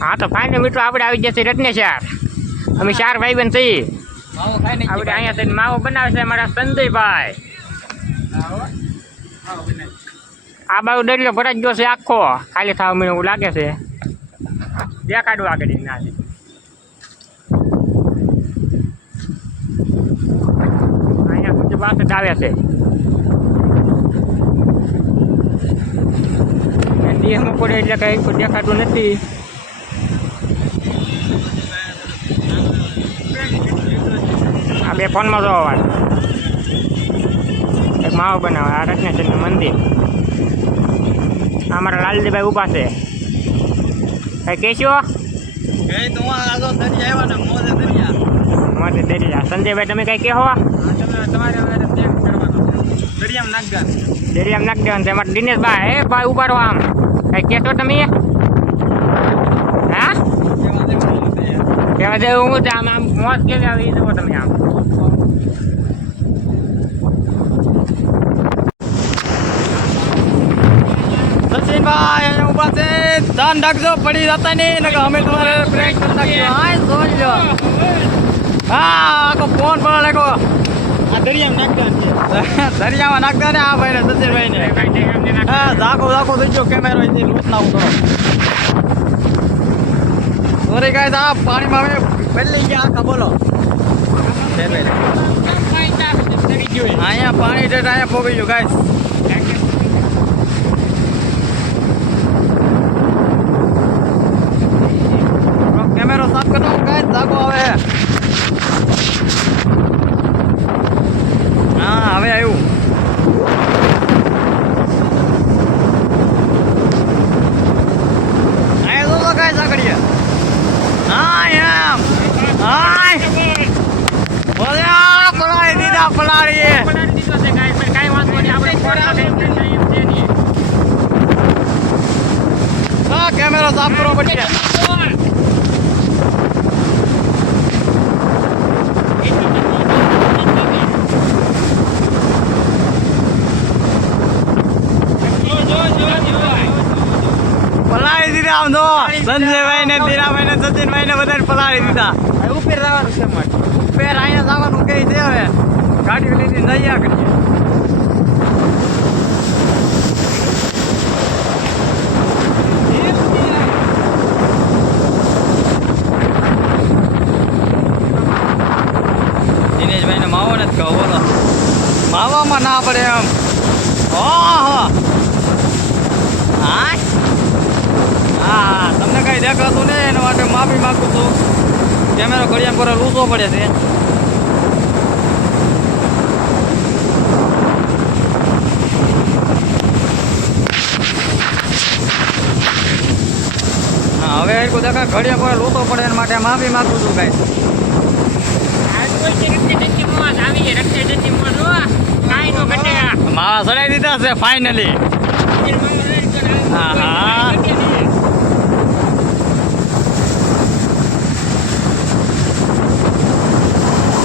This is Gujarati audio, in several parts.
હા તો ફાઇનલ મિત્રો આપણે આવી જશે રત્નેશ્યાર અમે ચાર ભાઈ બન છીએ નહીં આપણે અહીંયા થઈને માવો બનાવે છે અમારા સંજયભાઈ આ બાજુ દરિયો ભરાઈ ગયો છે આખો. ખાલી થવા મને એવું લાગે છે. દેખાડું આગળ ના અહીંયા સુધી જ આવે છે. ડીએમ પડે એટલે કઈ કોઈ દેખાતું નથી. બે ફોનમાં જોવા વાળા એક માવો બનાવે આ રત્નેશ્વરનું મંદિર. અમારા લાલજીભાઈ ઊભા છે. દરિયા આવ્યા મોજે દરિયા. સંજયભાઈ તમે કઈ કહો દરિયામાં નાખી દેવાનું. દિનેશભાઈ એ ભાઈ ઊભા રહો આમ. કઈ કહેશો તમે હા એમાં દેવાનું છે જે હું છે આમ આમ કે આવી જુઓ તમે આમ. સચિનભાઈ ઊભા છે ધન રાખજો પડી જતા નહીં નકર અમે તમારે બ્રેક કરી નાખીશું હાય જોઈ લો. હા આખો ફોન પર લાગો આ દરિયામાં નાખતા દરિયામાં નાખતા ને આ ભાઈને સચિનભાઈને હા ઝાકો ઝાકો થઈ ગયો કેમેરો લૂંટ ના કરો સોરી ગાય આ પાણીમાં અમે પહેલી ગયા આખા બોલો. અહીંયા પાણી ડેટ અહીંયા પોગી ગયું ગાઈસ કેમેરો સાફ કરતો ગાઈસ ઝાકો આવે હા હવે આવ્યું અહીંયા તો ગાઈસ આગળ હા એમ હાય બોલે આ પલાળી દીધા પલાળી હા કેમેરો સાફ કરવો પડશે પલાળી દીધા આમ તો સંજયભાઈ ને દીરાભાઈ ને સચિનભાઈ ને બધાને પલાળી દીધા. ઉપર જવાનું છે મારે ઉપર અહીંયા જવાનું કઈ છે હવે? ગાડી લીધી જઈએ કરીએ દિનેશભાઈ ને માવો નથી કહો બોલો. માવામાં ના પડે એમ. હા હા હા તમને કઈ દેખાતું નહીં એના માટે માફી માગું છું. કેમેરો ઘડિયાળ પર લૂસો પડે છે. હા હવે કોઈ દેખા ઘડિયાળ પર લૂસો પડે એના માટે માફી માગું છું કઈ. માવા ચડાવી દીધા છે ફાઇનલી હા હા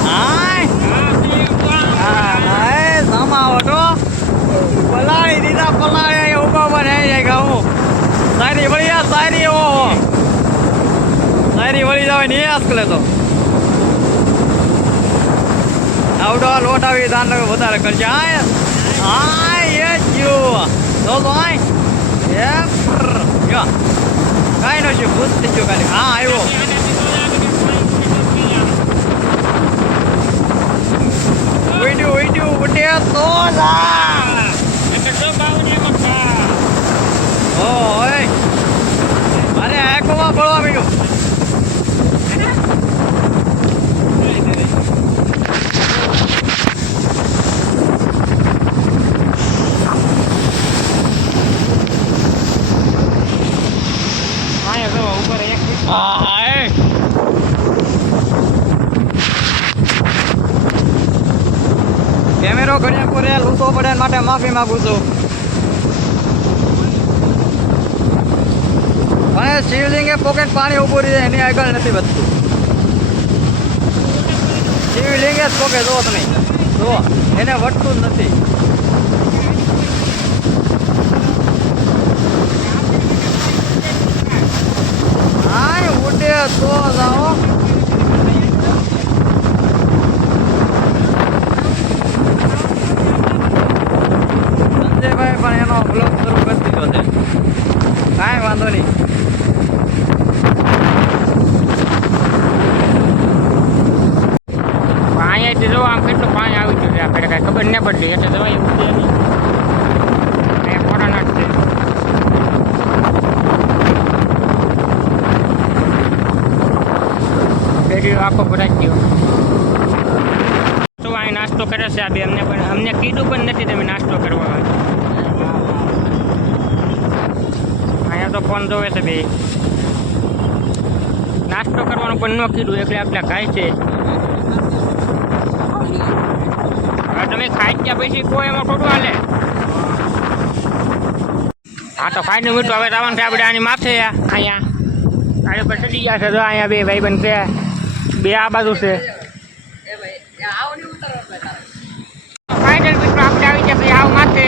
હાય હા હાય સામા ઓટો પલાળી દીધા પલાળી અહીંયા ઊભા ઊભા રહી જાય ગાઉં સારી વળી આ, સારી ઓહો સારી વળી જાવે ને એ આસકલે તો. આવડો લોટ આવી ધાન વધારે કરશે. હા હા એ જો તો તો આય. એ યો કાઈ નો છે, ભૂત થઈ ગયો કાલે હા, આવ્યો. ઓઈડ્યું ઓઈડ્યું ઉડ્યો. તો લા કેમેરો ઘડિયા પૂરે લૂંટવો પડે માટે માફી માંગુ છું. અને શિવલિંગે પોકેટ પાણી ઉભું રહી, એની આગળ નથી વધતું. શિવલિંગે જ પોકે જુઓ તમે. જુઓ, એને વટતું જ નથી હા તો જાઓ સંજયભાઈ પણ એનો બ્લોગ શરૂ કરી દીધો છે કાંઈ વાંધો નહીં પણ અહીંયાથી જો આમ કેટલું પાણી આવી ગયું છે આપણે કાંઈ ખબર ન પડતી, એટલે જવાય એવું છે અહીંયા કોરોના જ છે. આખો ભરાઈ ગયો તો અહીં નાસ્તો કરે છે આ બે અમને પણ. અમને કીધું પણ નથી તમે નાસ્તો કરવા. અહીંયા તો ફોન જોવે છે બે. નાસ્તો કરવાનું પણ ન કીધું, એટલે આપણે ખાય છે હવે તમે ખાઈ ગયા પછી કોઈ એમાં ખોટું હાલે? હા તો ફાઈનલ મીઠું હવે જવાનું છે આપણે આની માથે અહીંયા ગાડી પર ચડી ગયા છે. તો અહીંયા બે ભાઈ બન છે. બે આ બાજુ છે. ફાઈનલ મીઠું આપણે આવી ગયા. પછી આવ માથે